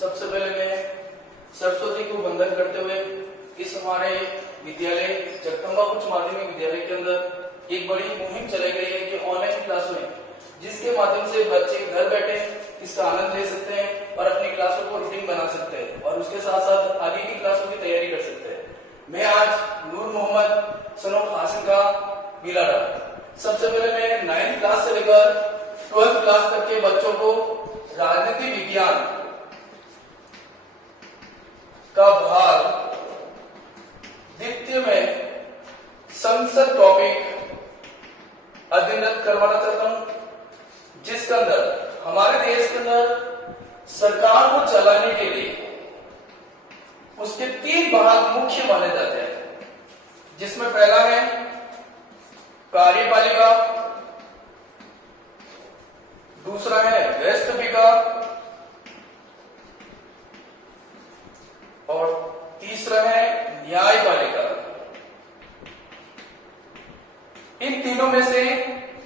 सबसे पहले मैं सरस्वती को वंदन करते हुए इस हमारे विद्यालय जगदम्बा उच्च माध्यमिक विद्यालय के अंदर एक बड़ी मुहिम चलाई गई है कि ऑनलाइन क्लास में जिसके माध्यम से बच्चे घर बैठे इसका आनंद ले सकते हैं और अपनी क्लासों को रूटीन बना सकते हैं और उसके साथ साथ आगे की क्लासों की तैयारी कर सकते हैं। मैं आज नूर मोहम्मद सनोफ हासिल का बिलाड़ा। सबसे पहले मैं 9th क्लास से लेकर 12th क्लास तक के बच्चों को राजनीति विज्ञान का भाग द्वितीय में संसद टॉपिक अध्ययन करवाना चाहता हूं, जिसके अंदर हमारे देश के अंदर सरकार को चलाने के लिए उसके 3 भाग मुख्य माने जाते हैं, जिसमें पहला है कार्यपालिका, दूसरा है व्यवस्थापिका और तीसरा है न्यायपालिका। इन तीनों में से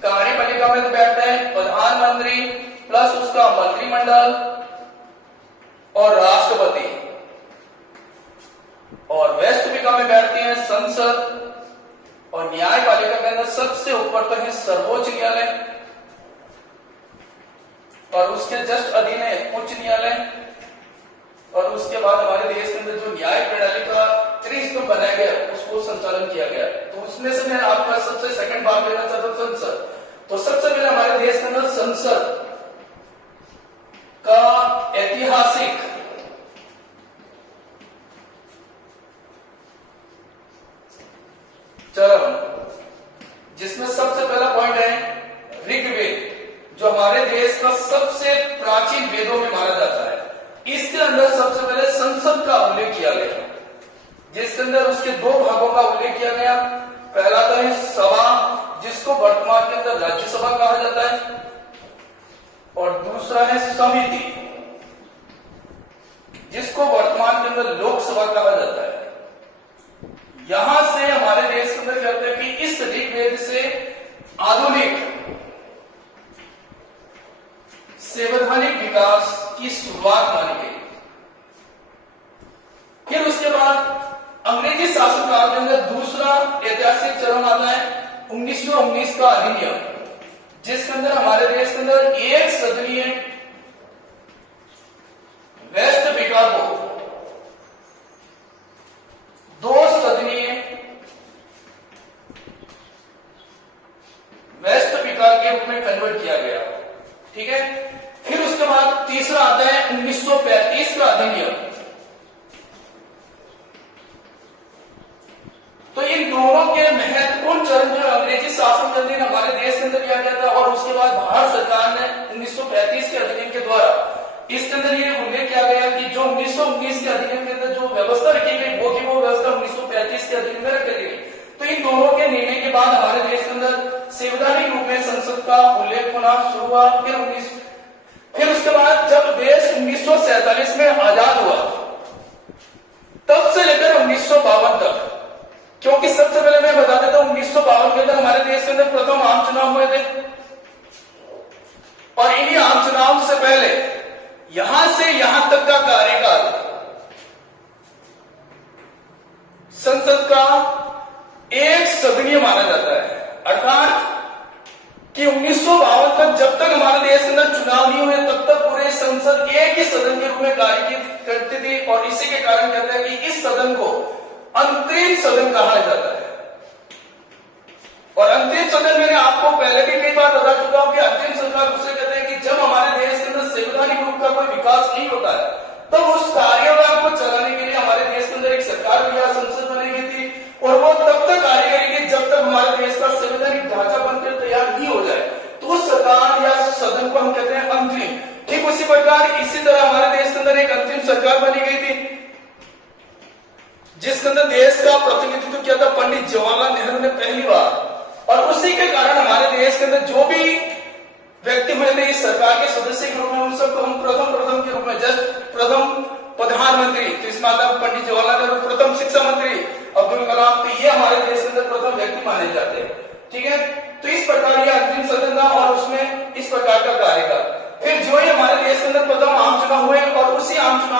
कार्यपालिका में तो बैठते हैं प्रधानमंत्री प्लस उसका मंत्रिमंडल और राष्ट्रपति, और व्यवस्थापिका में बैठती है संसद, और न्यायपालिका के अंदर सबसे ऊपर तो है सर्वोच्च न्यायालय और उसके जस्ट अधीन है उच्च न्यायालय, और उसके बाद हमारे देश के अंदर जो न्याय प्रणाली का त्रिस्तंभ बनाया गया उसको संचालन किया गया। तो उसमें से मैं आपका सबसे सेकंड भाग लेना चाहता हूं संसद। तो सबसे पहले हमारे देश के अंदर संसद का ऐतिहासिक चरण, जिसमें सबसे पहला पॉइंट है ऋग्वेद, जो हमारे देश का सबसे प्राचीन वेदों में माना जाता है। इसके अंदर सबसे पहले संसद का उल्लेख किया गया, जिसके अंदर उसके 2 भागों का उल्लेख किया गया। पहला तो है सभा, जिसको वर्तमान के अंदर राज्यसभा कहा जाता है, और दूसरा है समिति, जिसको वर्तमान के अंदर लोकसभा कहा जाता है। यहां से हमारे देश के अंदर कहते हैं कि इस ऋग्वेद से आधुनिक संवैधानिक विकास की शुरुआत मानी गई। फिर उसके बाद अंग्रेजी शासनकाल के अंदर दूसरा ऐतिहासिक चरण आता है 1919 का अधिनियम, जिसके अंदर हमारे देश के अंदर एक सदनीय व्यवस्थापिका को 2 सदनीय व्यवस्थापिका के रूप में कन्वर्ट किया गया। ठीक है। फिर उसके बाद तीसरा आता है 1935 का अधिनियम। तो इन दोनों के महत्वपूर्ण चरण जो अंग्रेजी शासन के अधीन हमारे देश के अंदर लिया गया था, और उसके बाद भारत सरकार ने 1935 के अधिनियम के द्वारा इसके अंदर ये उल्लेख किया गया कि जो 1919 के अधिनियम के अंदर जो व्यवस्था रखी गई वो की वो व्यवस्था 1935 के अधिनियम में रखी गई। तो इन दोनों के निर्णय के बाद हमारे देश के अंदर संवैधानिक रूप में संसद का उल्लेख होना शुरू हुआ। फिर उसके बाद जब देश 1947 में आजाद हुआ, तब से लेकर 1952 तक, क्योंकि सबसे पहले मैं बता देता हूं 1952 के अंदर हमारे देश के अंदर प्रथम आम चुनाव हुए थे, और इन्हीं आम चुनाव से पहले यहां से यहां तक का कार्यकाल संसद का एक सदनीय माना जाता है। अर्थात कि 1952 तक जब तक हमारे देश के अंदर चुनाव नहीं हुए तब तक पूरे संसद एक ही सदन के रूप में कार्य करती थी, और इसी के कारण कहते हैं कि इस सदन को अंतरिम सदन कहा जाता है। और अंतिम सदन मैंने आपको पहले भी कई बार बता चुका हूं कि अंतिम सरकार उसे कहते हैं कि जब हमारे देश के अंदर संवैधानिक रूप का कोई विकास नहीं होता है, तब उस कार्यभार को चलाने के लिए हमारे देश के अंदर एक सरकार या संसद बनी गई थी, और वो तब तक कार्य करेगी जब तक हमारे देश का संवैधानिक ढांचा बनकर तैयार नहीं हो जाए। तो उस सरकार या सदन को हम कहते हैं अंतरिम। ठीक उसी प्रकार इसी तरह हमारे देश के अंदर एक अंतिम सरकार बनी गई थी, जिसके अंदर देश का प्रतिनिधित्व किया था पंडित जवाहरलाल नेहरू ने पहली बार, और उसी के कारण हमारे देश के अंदर जो भी व्यक्ति हुए इस सरकार के सदस्य के रूप में, उन सबको हम प्रथम के रूप में, प्रथम प्रधानमंत्री, तो इसमें आता पंडित जवाहरलाल नेहरू, प्रथम शिक्षा मंत्री अब्दुल कलाम, तो ये हमारे देश के अंदर प्रथम व्यक्ति माने जाते हैं। ठीक है। तो इस प्रकार यह अंतिम सदन था और उसमें इस प्रकार का कार्यकाल। फिर जो ही हमारे देश के अंदर प्रथम आम चुनाव हुए और उसी आम चुनाव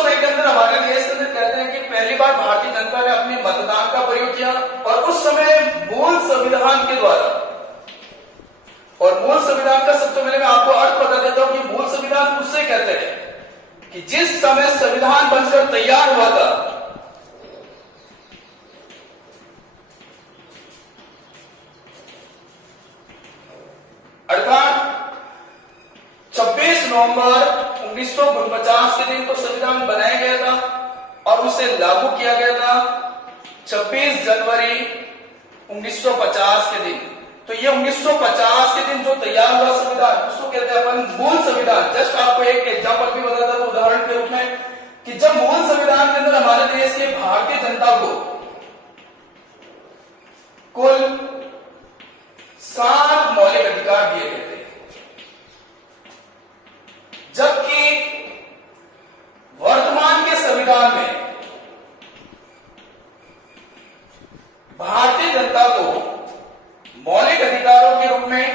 समय के अंदर हमारे देश के अंदर कहते हैं कि पहली बार भारतीय जनता ने अपने मतदान का प्रयोग किया, और उस समय मूल संविधान के द्वारा, और मूल संविधान का सबसे पहले मैं आपको अर्थ बता देता हूं कि मूल संविधान उससे कहते हैं कि जिस समय संविधान बनकर तैयार हुआ था, अर्थात 26 नवंबर 1949 के दिन तो संविधान बनाया गया था और उसे लागू किया गया था 26 जनवरी 1950 के दिन। तो ये 1950 के दिन जो तैयार हुआ संविधान, उसको कहते हैं अपन मूल संविधान। जस्ट आपको एक एग्जांपल भी बताता हूं उदाहरण के रूप में, कि जब मूल संविधान के अंदर हमारे देश के भारतीय जनता को कुल 7 मौलिक अधिकार दिए गए थे, जबकि वर्तमान के संविधान में भारतीय जनता को मौलिक अधिकारों के रूप में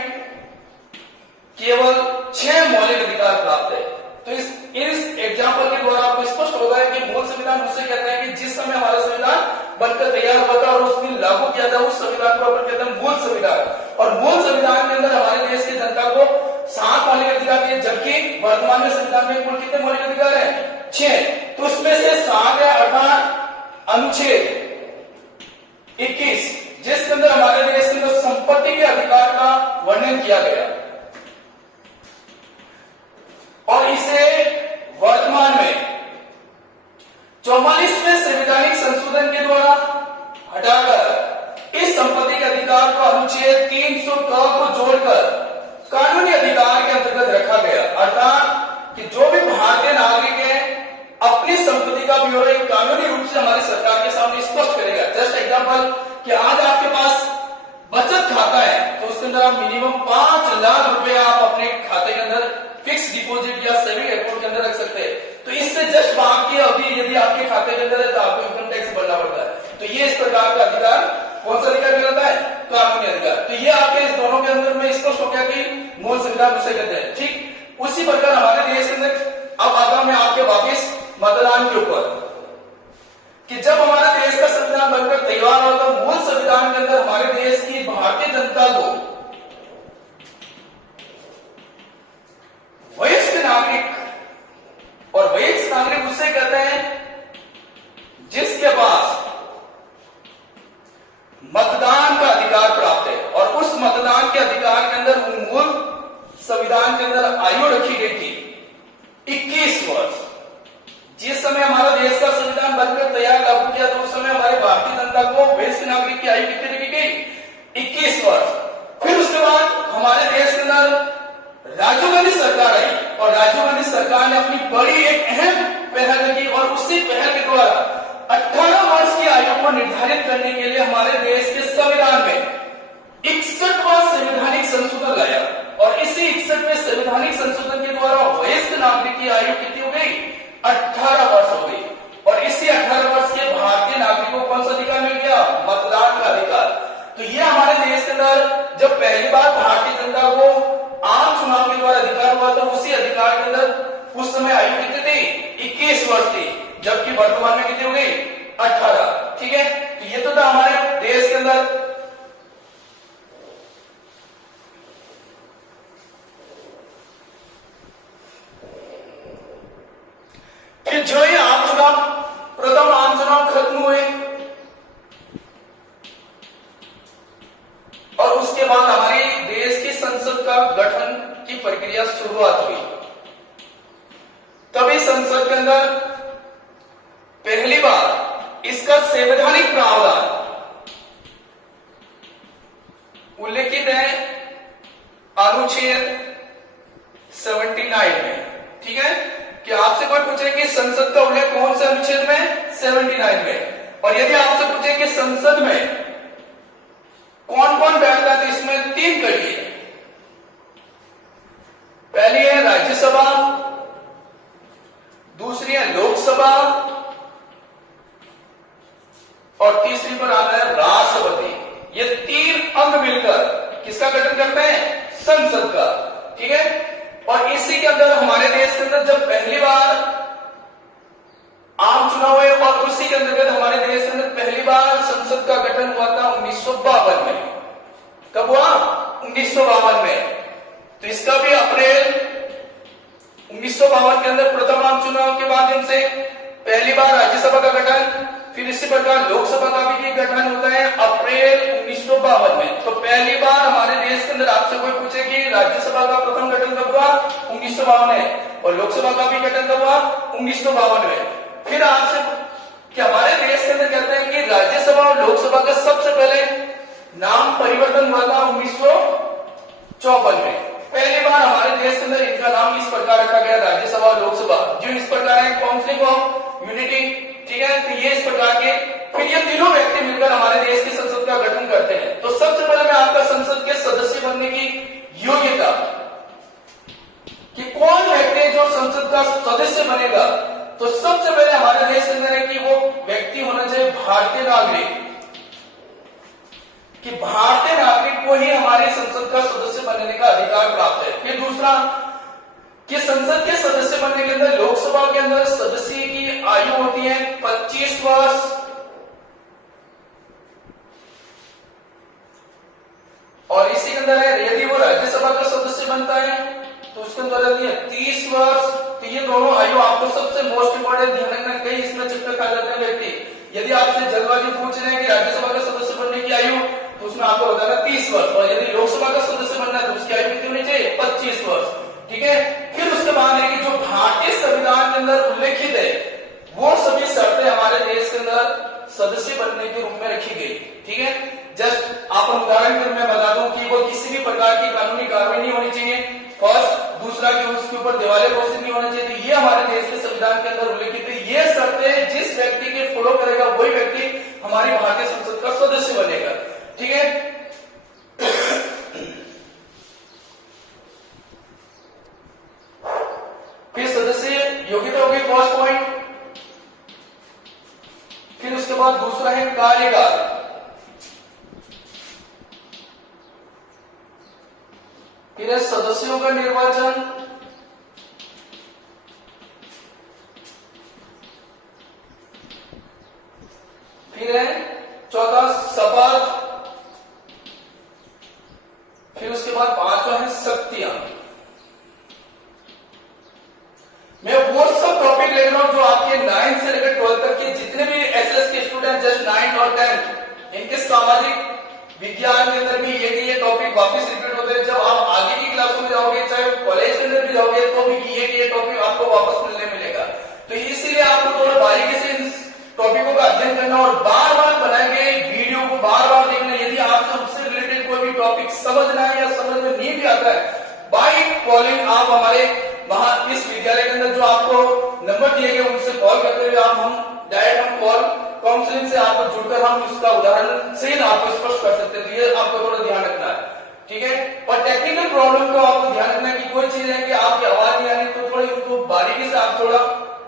केवल 6 मौलिक अधिकार प्राप्त है। तो इस एग्जाम्पल के द्वारा आपको स्पष्ट होगा कि मूल संविधान उससे कहते हैं कि जिस समय हमारा संविधान बनकर तैयार हुआ था और उसने लागू किया था, उस संविधान को अपन कहते हैं मूल संविधान। और मूल संविधान के अंदर हमारे देश की जनता को 7 मौलिक अधिकार दिए, जबकि वर्तमान में संविधान में कुल कितने मौलिक अधिकार है? 6। तो उसमें से 7 है अर्थात अनुच्छेद 21, जिसके अंदर हमारे देश के अंदर संपत्ति के अधिकार का वर्णन किया गया, और इसे वर्तमान में 44वें संवैधानिक संशोधन के द्वारा हटाकर इस संपत्ति के अधिकार को अनुच्छेद 300 को जोड़कर कानूनी अधिकार के अंतर्गत रखा गया। अर्थात कि जो भी भारतीय नागरिक है अपनी संपत्ति का ब्यौरा कानूनी रूप से हमारी सरकार के सामने स्पष्ट करेगा। जस्ट एग्जांपल कि आज आपके पास बचत खाता है तो उसके अंदर आप मिनिमम 5 लाख रुपए आप अपने खाते के अंदर फिक्स डिपॉजिट या सेविंग अकाउंट के अंदर रख सकते हैं। तो इससे जस्ट बाकी अवधि यदि आपके खाते के अंदर है तो आपको इनकम टैक्स भरना पड़ता है। तो ये इस प्रकार का अधिकार कौन सा अधिकार कहलाता है? कानूनी अधिकार। तो ये आपके इस दोनों के अंदर में स्पष्ट हो गया कि मूल संविधान उसे कहते हैं। ठीक उसी प्रकार हमारे देश के अंदर अब आता हूं मैं आपके वापिस मतदान के ऊपर, कि जब हमारे देश का संविधान बनकर तैयार हुआ तो मूल संविधान के अंदर हमारे देश की भारतीय जनता को वरिष्ठ नागरिक, और वरिष्ठ नागरिक उससे कहते हैं जिसके पास मतदान का अधिकार प्राप्त है, और उस मतदान के अधिकार के अंदर मूल संविधान के अंदर आयु रखी गई थी 21 वर्ष। जिस समय हमारा देश का संविधान बनकर तैयार लागू किया तो उस समय हमारे भारतीय जनता को वरिष्ठ नागरिक की आयु कितनी रखी गई? 21 वर्ष। फिर उसके बाद हमारे देश के अंदर राजीव गांधी सरकार आई, और राजीव गांधी सरकार ने अपनी बड़ी एक अहम पहल की, और उसी पहल के द्वारा 18 वर्ष की आयु को निर्धारित करने के लिए हमारे देश के संविधान में 61वां संवैधानिक संशोधन लाया, और इसी 61वें संवैधानिक संशोधन के द्वारा वरिष्ठ नागरिक की आयु कितनी हो गई? 18 वर्ष हो गई। और इसी 18 वर्ष के भारतीय नागरिकों को कौन सा अधिकार मिल गया? मतदान का अधिकार। तो ये हमारे देश के अंदर जब पहली बार भारतीय जनता को आम चुनाव के द्वारा अधिकार हुआ तो उसी अधिकार के अंदर उस समय आयु कितनी थी? 21 वर्ष थी, जबकि वर्तमान में कितनी हो गई? 18। ठीक है, तो ये तो था हमारे देश के अंदर। फिर जो ही आम चुनाव, प्रथम आम चुनाव खत्म हुए और उसके बाद हमारे देश की संसद का गठन की प्रक्रिया शुरुआत हुई। तभी संसद के अंदर पहली बार इसका संवैधानिक प्रावधान उल्लेखित है अनुच्छेद 79 में। ठीक है, कि आपसे कोई पूछे कि संसद का उल्लेख कौन से अनुच्छेद में? 79 में। और यदि आपसे पूछे कि संसद में कौन कौन बैठता है तो इसमें 3 कड़ी है। पहली है राज्यसभा, दूसरी है लोकसभा, और तीसरी पर आता है राष्ट्रपति। ये 3 अंग मिलकर किसका गठन करते हैं? संसद का। ठीक है, और इसी के अंदर हमारे देश के अंदर जब पहली बार आम चुनाव हुए और उसी के अंतर्गत हमारे देश के अंदर पहली बार संसद का गठन हुआ था 1952 में। कब हुआ? 1952 में। तो इसका भी अप्रैल 1952 के अंदर प्रथम आम चुनाव के माध्यम से पहली बार राज्यसभा का गठन, फिर इसी प्रकार लोकसभा का भी गठन होता है अप्रैल 1952 में। तो पहली बार हमारे देश के अंदर आपसे कोई पूछे कि राज्यसभा का प्रथम गठन कब हुआ? 1952 में, और लोकसभा का भी गठन कब हुआ? 1952 में। फिर आपसे कि हमारे देश के अंदर कहते हैं कि राज्यसभा और लोकसभा का सबसे पहले नाम परिवर्तन हुआ था 1954 में। पहली बार हमारे देश के अंदर इनका नाम इस प्रकार रखा गया, राज्यसभा और लोकसभा, जो इस प्रकार है काउंसिल ऑफ यूनिटी। ठीक है, तो ये इस प्रकार के फिर ये तीनों व्यक्ति मिलकर हमारे देश की संसद का गठन करते हैं। तो सबसे पहले मैं आपका संसद के सदस्य बनने की योग्यता कि कौन व्यक्ति जो संसद का सदस्य बनेगा, तो सबसे पहले हमारे देश के अंदर है कि वो व्यक्ति होना चाहिए भारतीय नागरिक, कि भारतीय नागरिक को ही हमारी संसद का सदस्य बनने का अधिकार प्राप्त है। फिर दूसरा कि संसद के सदस्य बनने के अंदर लोकसभा के अंदर सदस्य की आयु होती है 25 वर्ष, और इसी के अंदर है यदि वो राज्यसभा का सदस्य बनता है तो उसके अंदर रहती है 30 वर्ष। तो ये दोनों आयु आपको सबसे मोस्ट इंपोर्टेंट ध्यान रखना, कहीं इसमें चक्कर खा जाते हैं व्यक्ति। यदि आपसे जल्दबाजी पूछ रहे हैं कि राज्यसभा का सदस्य बनने की आयु, तो उसमें आपको बताना 30 वर्ष, और यदि लोकसभा का सदस्य बनना है तो उसकी आयु कितनी होनी चाहिए? 25 वर्ष। ठीक है, फिर उसके बाद है कि जो भारतीय संविधान के अंदर उल्लेखित है वो सभी शर्तें हमारे देश के अंदर सदस्य बनने के रूप में रखी गई। ठीक है, जस्ट आप उदाहरण के रूप में बता दूं कि वो किसी भी प्रकार की कानूनी कार्रवाई नहीं होनी चाहिए, फर्स्ट। दूसरा कि उसके ऊपर दिवालिया घोषित नहीं होना चाहिए। तो ये हमारे देश के संविधान के अंदर उल्लेखित है। ये शर्तें जिस व्यक्ति के फॉलो करेगा वही व्यक्ति हमारी भारतीय संसद का सदस्य बनेगा। ठीक है, फिर सदस्य योग्यता होगी फर्स्ट पॉइंट। फिर उसके बाद दूसरा है कार्यकाल। फिर है सदस्यों का निर्वाचन, फिर है चौथा शपथ, फिर उसके बाद पांचवा है शक्तियां। मैं वो सब टॉपिक ले रहा हूं जो आपके 9 से लेकर 12 तक के जितने भी एसएस के स्टूडेंट जस्ट 9 और 10 इनके सामाजिक विज्ञान के अंदर भी ये टॉपिक वापस रिपीट होते हैं। जब आप आगे की क्लासों में जाओगे, चाहे कॉलेज के अंदर भी जाओगे, तो भी ये टॉपिक आपको वापस मिलेगा। तो इसीलिए आपको थोड़ा बारीकी से इन टॉपिकों का अध्ययन करना और बार बार बनाए गए वीडियो को बार बार देखना। यदि आपसे उससे रिलेटेड कोई भी टॉपिक समझना है या समझ में नहीं भी आता है, बाय कॉलिंग आप हमारे वहां इस विद्यालय के अंदर जो आपको नंबर दिए गए उनसे कॉल करते हुए हम डायरेक्ट कॉल काउंसलिंग से आपको जुड़कर हम इसका उदाहरण से आपको स्पष्ट कर सकते हैं। तो ये आपको थोड़ा ध्यान रखना है। ठीक है, और टेक्निकल प्रॉब्लम को आपको ध्यान रखना है कि कोई चीज है कि आपकी आवाज नहीं आ रही तो थोड़ी उनको बारीकी से आप थोड़ा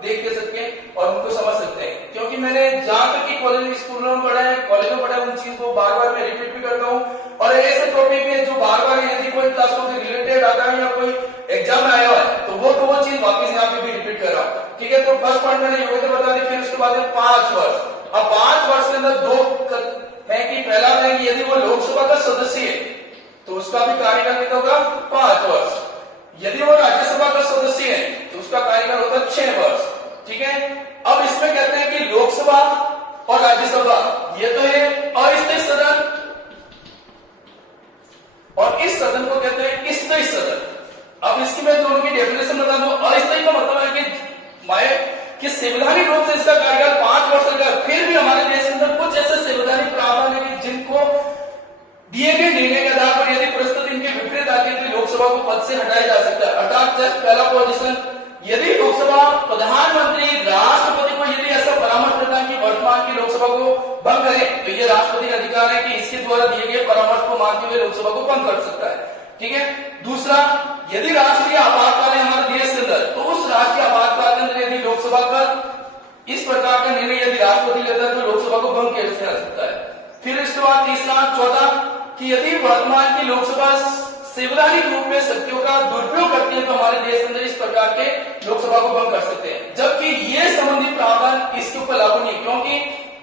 देख के सकते हैं और उनको समझ सकते हैं। क्योंकि मैंने जहां तक कि कॉलेज स्कूलों में पढ़ा है, कॉलेज में पढ़ा है, उन चीज को बार बार मैं रिपीट भी करता हूँ। और ऐसे टॉपिक है जो बार बार यदि कोई क्लासों से रिलेटेड आता है या कोई एग्जाम में आया हुआ है तो वो चीज वापिस यहाँ पे भी रिपीट कर रहा हूँ। ठीक है, तो फर्स्ट पॉइंट मैंने योग्यता बता दी। फिर उसके बाद 5 वर्ष। अब 5 वर्ष के अंदर दो है कि पहला है कि यदि वो लोकसभा का सदस्य है तो उसका भी कार्यकाल कितना होगा? 5 वर्ष। यदि वो राज्यसभा का सदस्य है तो उसका कार्यकाल होता है 6 वर्ष। ठीक है, अब इसमें कहते हैं कि लोकसभा और राज्यसभा ये तो है अस्थायी सदन, और इस सदन को कहते हैं स्थायी सदन। अब इसकी मैं दोनों की डेफिनेशन बता दूं। अस्थायी का मतलब है कि संवैधानिक रूप से इसका कार्यकाल 5 वर्ष का। फिर भी हमारे देश के अंदर कुछ ऐसे संवैधानिक प्रावधान है कि जिनको दिए गए निर्णय के आधार पर यदि परिस्थिति इनके विपरीत आती है तो लोकसभा को पद से हटाया जा सकता है। अर्थात पहला पोजीशन, यदि लोकसभा प्रधानमंत्री राष्ट्रपति को यदि ऐसा परामर्श देता है कि वर्तमान की लोकसभा को भंग करे तो यह राष्ट्रपति का अधिकार है कि इसके द्वारा दिए गए परामर्श को मानते हुए लोकसभा को भंग कर सकता है। ठीक है, दूसरा, यदि राष्ट्रीय आपातकाल है हमारे देश के अंदर तो उस राष्ट्रीय आपातकाल के अंदर यदि लोकसभा का इस प्रकार का निर्णय यदि राष्ट्रपति लेता है तो लोकसभा को भंग किया जा सकता है। फिर इसके बाद तीसरा, चौथा कि यदि वर्तमान की लोकसभा संवैधानिक रूप में शक्तियों का दुरुपयोग करती है तो हमारे देश के अंदर इस प्रकार के लोकसभा को भंग कर सकते हैं। जबकि ये संबंधित प्रावधान इसके ऊपर लागू नहीं, क्योंकि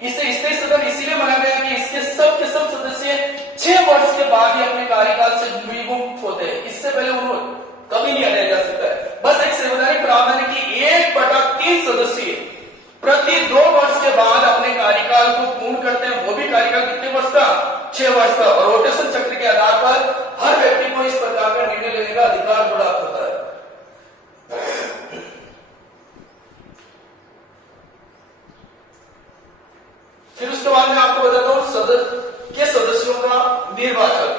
इसे स्थायी सदन इसीलिए बनाया गया कि इसके सब सदस्य 6 वर्ष के बाद ही अपने कार्यकाल से विमुक्त होते हैं। इससे पहले उन्होंने कभी नहीं हटाया जा सकता है। बस एक संवैधानिक प्रावधान है कि 1/3 सदस्य प्रति 2 वर्ष के बाद अपने कार्यकाल को पूर्ण करते हैं। वो भी कार्यकाल कितने वर्ष का? 6 वर्ष का। और रोटेशन चक्र के आधार पर हर व्यक्ति को इस प्रकार का निर्णय लेने का अधिकार प्राप्त होता है। फिर उसके बाद मैं आपको बताता हूं सदन के सदस्यों का निर्वाचन।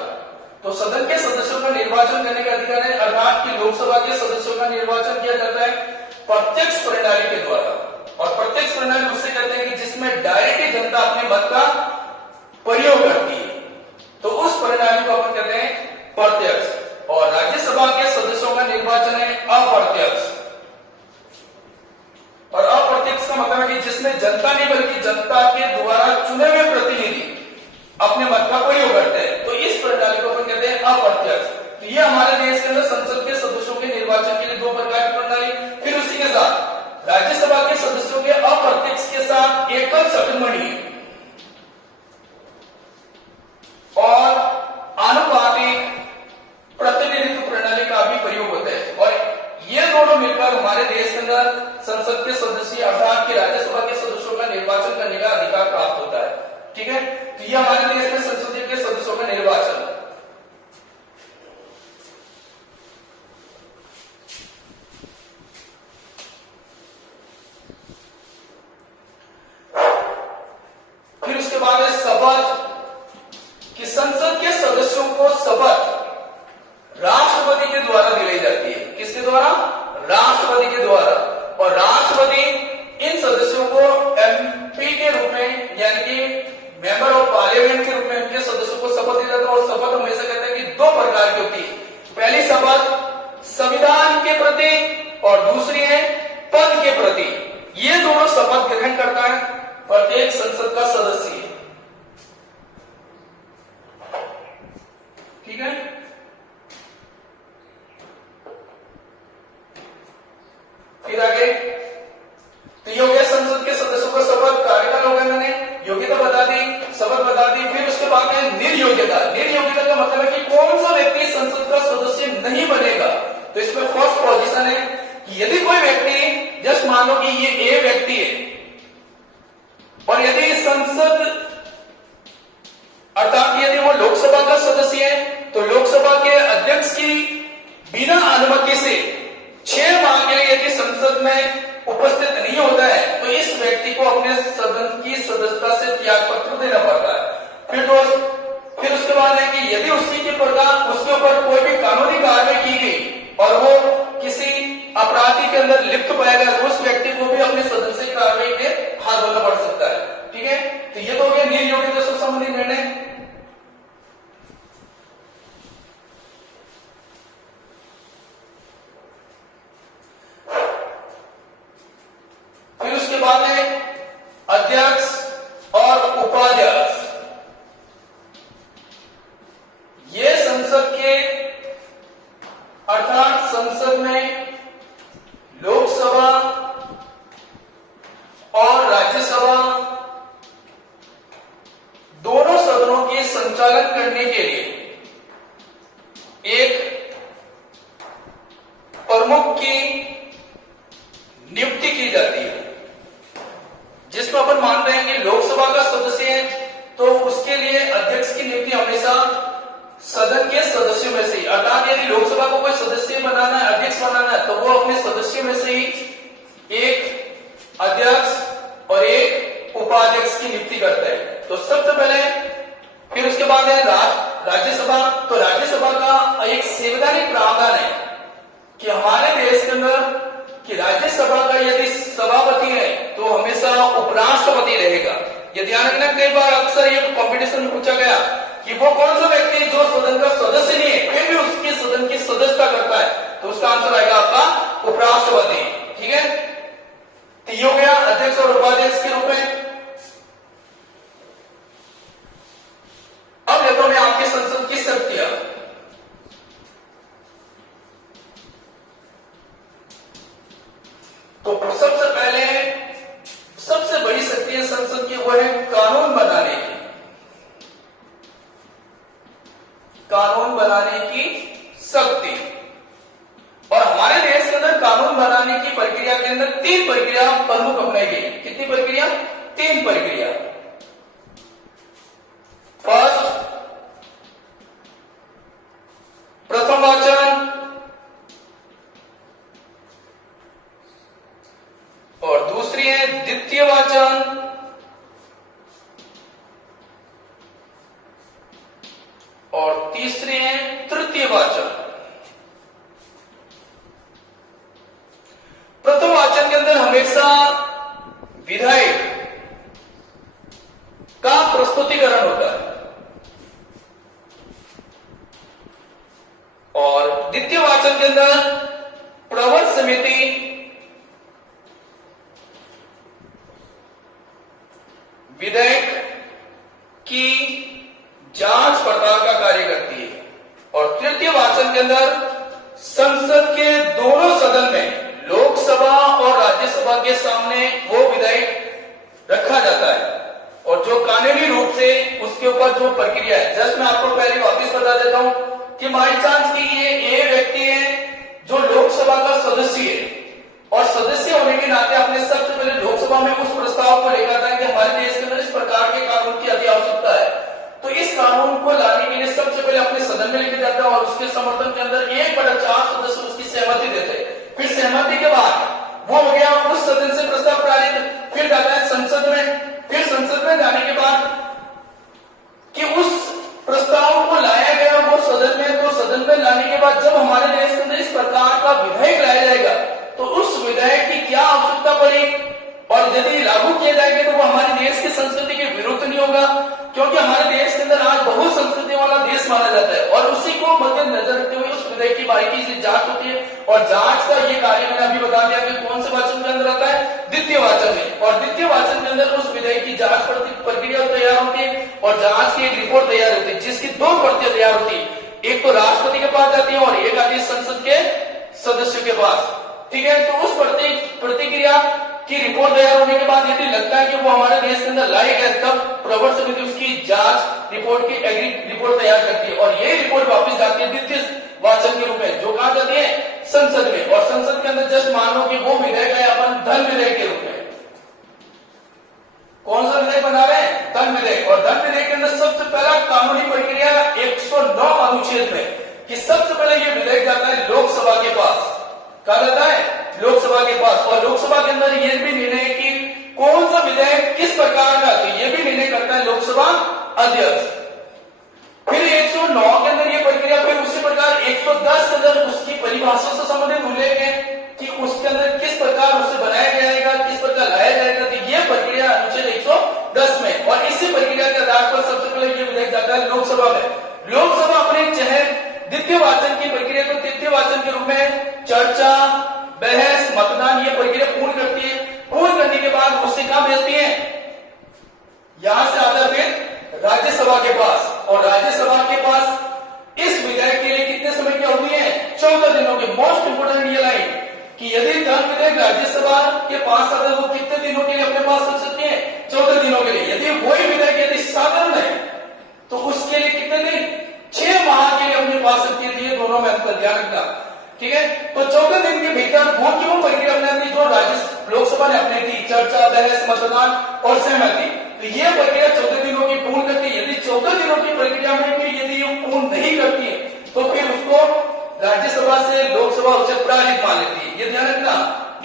तो सदन के सदस्यों का निर्वाचन करने का अधिकार है, अर्थात कि लोकसभा के सदस्यों का निर्वाचन किया जाता है प्रत्यक्ष प्रणाली के द्वारा। और प्रत्यक्ष प्रणाली उससे कहते हैं कि जिसमें डायरेक्टली जनता अपने मत का प्रयोग करती है, तो उस प्रणाली को अपन कहते हैं प्रत्यक्ष। और राज्यसभा के सदस्यों का निर्वाचन है अप्रत्यक्ष। और अप्रत्यक्ष का मतलब है कि जिसमें जनता नहीं बल्कि जनता के द्वारा चुने हुए प्रतिनिधि अपने मत का प्रयोग करते हैं, तो इस प्रणाली को अपन कहते हैं अप्रत्यक्ष। तो ये हमारे देश के अंदर संसद के सदस्यों के निर्वाचन के लिए 2 प्रकार की प्रणाली। फिर उसी के साथ राज्यसभा के सदस्यों के अप्रत्यक्ष के साथ एकल सदनमणि और आनुपातिक प्रतिनिधित्व प्रणाली का भी प्रयोग होता है। और ये दोनों मिलकर हमारे देश के अंदर संसद के सदस्य अर्थात कि राज्यसभा के सदस्यों का निर्वाचन करने का अधिकार प्राप्त होता है। ठीक है, तो ये हमारे देश में संसदीय के सदस्यों का निर्वाचन। फिर उसके बाद है शपथ, कि संसद के सदस्यों को शपथ राष्ट्रपति के द्वारा दिलाई जाती है। किसके द्वारा? राष्ट्रपति के द्वारा। और राष्ट्रपति इन सदस्यों को एमपी के रूप में यानी कि मेंबर ऑफ पार्लियामेंट के रूप में इनके सदस्यों को शपथ दी जाती है। और शपथ हमेशा कहते हैं कि 2 प्रकार की होती है। पहली शपथ संविधान के प्रति और दूसरी है पद के प्रति। ये दोनों शपथ ग्रहण करता है प्रत्येक संसद का सदस्य। ठीक है, फिर आगे तो ये हो गया संसद के सदस्यों का शपथ। कार्यकाल हो गया, मैंने योग्यता बता दी, शपथ बता दी। फिर उसके बाद है निर्योग्यता। निर्योग्यता का मतलब है कि कौन सा व्यक्ति संसद का सदस्य नहीं बनेगा। तो इसमें फर्स्ट पोजीशन है कि यदि कोई व्यक्ति, जस्ट मान लो कि ये ए व्यक्ति है और यदि संसद अर्थात यदि वो लोकसभा का सदस्य है तो लोकसभा के अध्यक्ष की बिना अनुमति से 6 माह के लिए यदि संसद में उपस्थित नहीं होता है तो इस व्यक्ति को अपने सदन की सदस्यता से त्याग पत्र देना पड़ता है। फिर उसके बाद है कि यदि उसके ऊपर कोई भी कानूनी कार्रवाई की गई और वो किसी अपराधी के अंदर लिप्त पाया गया तो उस व्यक्ति को भी अपने सदन से कार्रवाई के हाथ धोना पड़ सकता है। ठीक है, तो ये तो हो गया निर्योग्यता से संबंधित निर्णय। फिर उसके बाद है अध्यक्ष और उपाध्यक्ष। ये संसद के अर्थात संसद में लोकसभा और राज्यसभा दोनों सदनों के संचालन करने के लिए एक प्रमुख की नियुक्ति की जाती है, जिसमें अपन मान रहे हैं कि लोकसभा का सदस्य है तो उसके लिए अध्यक्ष की नियुक्ति हमेशा सदन के सदस्यों में से ही, अर्थात यदि लोकसभा को कोई सदस्य बनाना है, अध्यक्ष बनाना है, तो वो अपने सदस्यों में से ही एक अध्यक्ष और एक उपाध्यक्ष की नियुक्ति करता है। तो सबसे पहले फिर उसके बाद है राज्यसभा। तो राज्यसभा का एक संवैधानिक प्रावधान है कि हमारे देश के अंदर कि राज्यसभा का यदि सभापति है तो हमेशा उपराष्ट्रपति रहेगा। ये ध्यान रखना, कई बार अक्सर ये कंपटीशन में पूछा गया कि वो कौन सा व्यक्ति जो सदन का सदस्य नहीं है फिर भी उसके सदन की सदस्यता करता है, तो उसका आंसर आएगा आपका उपराष्ट्रपति। ठीक है, तो ये हो गया अध्यक्ष और उपाध्यक्ष के रूप में। अब देखो मैं आपकी संसद की शक्तियां। कानून बनाने की शक्ति। और हमारे देश के अंदर कानून बनाने की प्रक्रिया के अंदर 3 प्रक्रिया प्रमुख अपनाई गई। कितनी प्रक्रिया? 3 प्रक्रिया। फर्स्ट, प्रथम वाचन, और दूसरी है द्वितीय वाचन, और तीसरी है तृतीय वाचन। प्रथम वाचन के अंदर हमेशा विधायक का प्रस्तुतिकरण होता है, और द्वितीय वाचन के अंदर प्रवर समिति विधेयक की जांच पड़ताल का कार्य करती है, और तृतीय वाचन के अंदर संसद के दोनों सदन में, लोकसभा और राज्यसभा के सामने वो विधेयक रखा जाता है, और जो कानूनी रूप से उसके ऊपर जो प्रक्रिया है, जस्ट मैं आपको पहले वापस बता देता हूं कि बाई चांस की ये व्यक्ति है जो लोकसभा का सदस्य है, और सदस्य होने के नाते आपने सबसे पहले लोकसभा में उस प्रस्ताव को लेकर था कि हमारे देश के अंदर इस प्रकार के कानून की अति आवश्यकता है, तो इस कानून को लाने के लिए सबसे पहले अपने सदन में लेके जाता है, और उसके समर्थन के अंदर 1/4 सदस्य उसकी सहमति देते हैं। फिर सहमति के बाद वो हो गया उस सदन से प्रस्ताव पारित, फिर जाता है संसद में, फिर संसद में जाने के बाद कि उस प्रस्ताव को लाया गया वो सदन में, तो सदन में लाने के बाद जब हमारे देश के अंदर इस प्रकार का विधेयक लाया जाएगा, तो उस विधेयक की क्या आवश्यकता पड़ेगी, और यदि लागू किया जाएगा तो वो हमारे देश की संस्कृति के विरुद्ध नहीं होगा, क्योंकि हमारे देश के अंदर आज बहु संस्कृति वाला देश माना जाता है, और उसी को मद्देनजर रखते हुए उस विधेयक की बारीकी से जांच होती है, और जांच का ये कार्य मैंने अभी बता दिया कि कौन से वाचन के अंदर आता है, द्वितीय वाचन में, और द्वितीय वाचन के अंदर उस विधेयक की जांच प्रक्रिया तैयार होती है, और जांच की एक रिपोर्ट तैयार होती है, जिसकी 2 प्रतियां तैयार होती है, एक तो राष्ट्रपति के पास जाती है और एक आती है संसद के सदस्यों के पास। ठीक है, तो उस प्रतिक्रिया की रिपोर्ट तैयार होने के बाद यदि लगता है कि वो हमारे देश के अंदर लायक है, तब प्रवर समिति उसकी जांच रिपोर्ट की रिपोर्ट तैयार करती है, और ये रिपोर्ट वापस जाती है द्वितीय वाचन के रूप में, जो कहा जाती है संसद में, और संसद के अंदर जस्ट मान लो कि वो विधेयक है अपन धन विधेयक के रूप में। कौन सा विधेयक बना रहे हैं? धन विधेयक। और धन विधेयक के अंदर सबसे पहला कानूनी प्रक्रिया 109 अनुच्छेद में कि सबसे पहले ये विधेयक जाता है लोकसभा के पास। कहा जाता है लोकसभा के पास, और लोकसभा के अंदर ये भी निर्णय कि कौन सा विधेयक किस प्रकार का, तो ये भी निर्णय करता है लोकसभा अध्यक्ष। फिर 109 के अंदर ये प्रक्रिया, फिर उसी प्रकार 110 के अंदर उसकी परिभाषा से संबंधित उल्लेख है कि उसके अंदर किस प्रकार उसे बनाया जाएगा, किस प्रकार लाया जाएगा, तो ये प्रक्रिया अनुच्छेद 110 में, और इसी प्रक्रिया के आधार पर सबसे पहले ये विधेयक जाता है लोकसभा में। लोकसभा अपने चाहे द्वितीय वाचन की प्रक्रिया को तृतीय वाचन के रूप में चर्चा, बहस, मतदान, ये प्रक्रिया पूर्ण करती है। पूर्ण करने के बाद उससे कहां भेजती है? यहां से आता फिर राज्यसभा के पास, और राज्यसभा के पास इस विधेयक के लिए कितने समय की अवधि है? 14 दिनों की। मोस्ट इंपोर्टेंट ये लाइन कि यदि धन विधेयक राज्यसभा के पास आता है तो कितने दिनों के लिए अपने पास रख सकते हैं? 14 दिनों के लिए। यदि वही विधेयक यदि साधारण है तो उसके लिए कितने दिन? 6 माह के लिए अपने पास रखते हैं। दोनों में अंतर ध्यान रखना, ठीक है। तो 14 दिन के भीतर वो क्यों प्रक्रिया अपनाती जो लोकसभा ने अपनी थी, चर्चा, बहस, मतदान और सहमति, तो ये प्रक्रिया 14 दिनों की पूर्ण करती है। यदि 14 दिनों की प्रक्रिया में भी यदि ये पूर्ण नहीं करती है तो फिर उसको राज्यसभा से लोकसभा उसे पराजित मान लेती है। ये ध्यान रखना।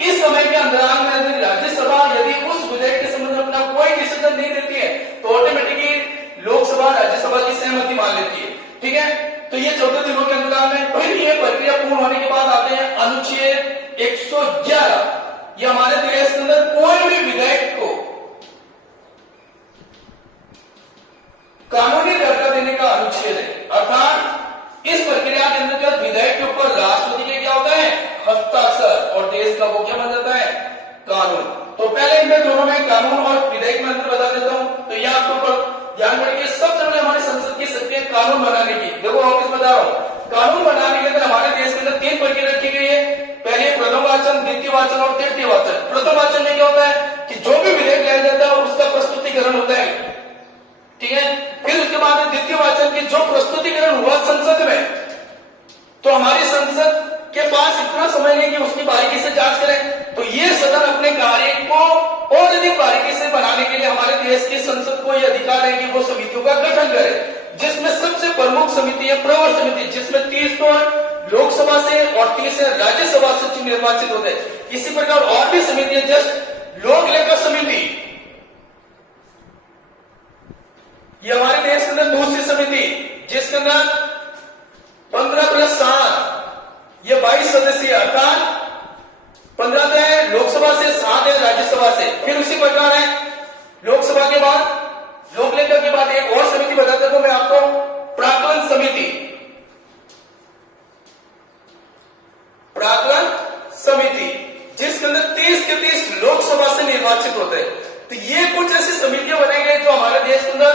इस समय के अंतराल में यदि राज्यसभा यदि उस विधेयक के संबंध में अपना कोई डिसीजन नहीं देती है तो ऑटोमेटिकली लोकसभा राज्यसभा की सहमति मान लेती है, ठीक है। तो ये 14 दिनों के अंतराल में फिर ये प्रक्रिया पूर्ण होने के बाद आते हैं अनुच्छेद 111। ये हमारे देश के अंदर कोई भी विधेयक को कानूनी दर्जा देने का अनुच्छेद है, अर्थात इस प्रक्रिया के अंतर्गत विधेयक के ऊपर राष्ट्रपति के क्या होता है? हस्ताक्षर, और देश का वो क्या बन जाता है? कानून। तो पहले इन दोनों में कानून और विधेयक में अंतर बता देता हूं। तो यह आपको ध्यान रखिए, सबसे पहले हमारी संसद की शक्ति है कानून बनाने की। देखो वापस बता रहा हूं, कानून बनाने के अंदर हमारे देश के अंदर 3 प्रक्रिया रखी गई है। पहले प्रथम वाचन, द्वितीय वाचन और तृतीय वाचन। प्रथम वाचन में क्या होता है कि जो भी विधेयक लाया जाता है उसका प्रस्तुतिकरण होता है, ठीक है। फिर उसके बाद द्वितीय वाचन की जो प्रस्तुतिकरण हुआ संसद में, तो हमारी संसद के पास इतना समय नहीं कि उसकी बारीकी से जांच करें। तो ये सदन अपने कार्य को और अधिक बारीकी से बनाने के लिए हमारे देश की संसद को यह अधिकार है कि वो समितियों का गठन करे, जिसमें सबसे प्रमुख समिति है प्रवर समिति, जिसमें 30 तो लोकसभा से और 30 राज्यसभा से निर्वाचित होते हैं। इसी प्रकार और भी समिति है, जस्ट लोक लेखा समिति, ये हमारे देश के अंदर दूसरी समिति, जिसके अंदर 15+7 ये 22 सदस्य, अर्थात 15 है लोकसभा से, 7 है राज्यसभा से। फिर उसी प्रकार है लोकसभा के बाद लोक लेखा के बाद एक और समिति बताता हूं मैं आपको, प्राक्कलन समिति। प्राक्कलन समिति जिसके अंदर 30 के 30 लोकसभा से निर्वाचित होते हैं। तो ये कुछ ऐसी समितियां बनाई गई जो हमारे देश के अंदर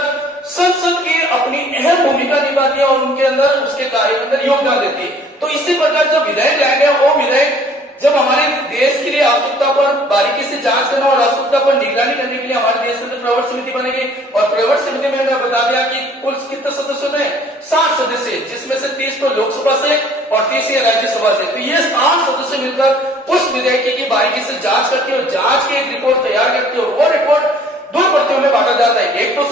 संसद की अपनी अहम भूमिका निभाती है और उनके अंदर उसके कार्य के अंदर योगदान देती है। तो इसी प्रकार जो विधेयक लाए गए वो विधेयक जब हमारे देश के लिए आवश्यकता पर बारीकी से जांच करना और आवश्यकता पर निगरानी करने के लिए हमारे देश में प्रवर समिति बनेगी। और प्रवर समिति में मैंने बता दिया कि कुल कितने सदस्य होते हैं, 60 सदस्य, जिसमें से 30 तो लोकसभा से और 30 राज्यसभा से। तो ये 60 सदस्य मिलकर उस विधेयक की बारीकी से जांच करती है और जांच की एक रिपोर्ट तैयार करती है और वो रिपोर्ट 2 प्रतियों में बांटा जाता है, एक तो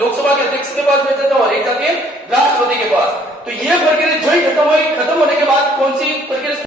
लोकसभा के अध्यक्ष के पास भेजा जाता है और एक जाके राष्ट्रपति के पास। तो ये प्रक्रिया जो ही खत्म होने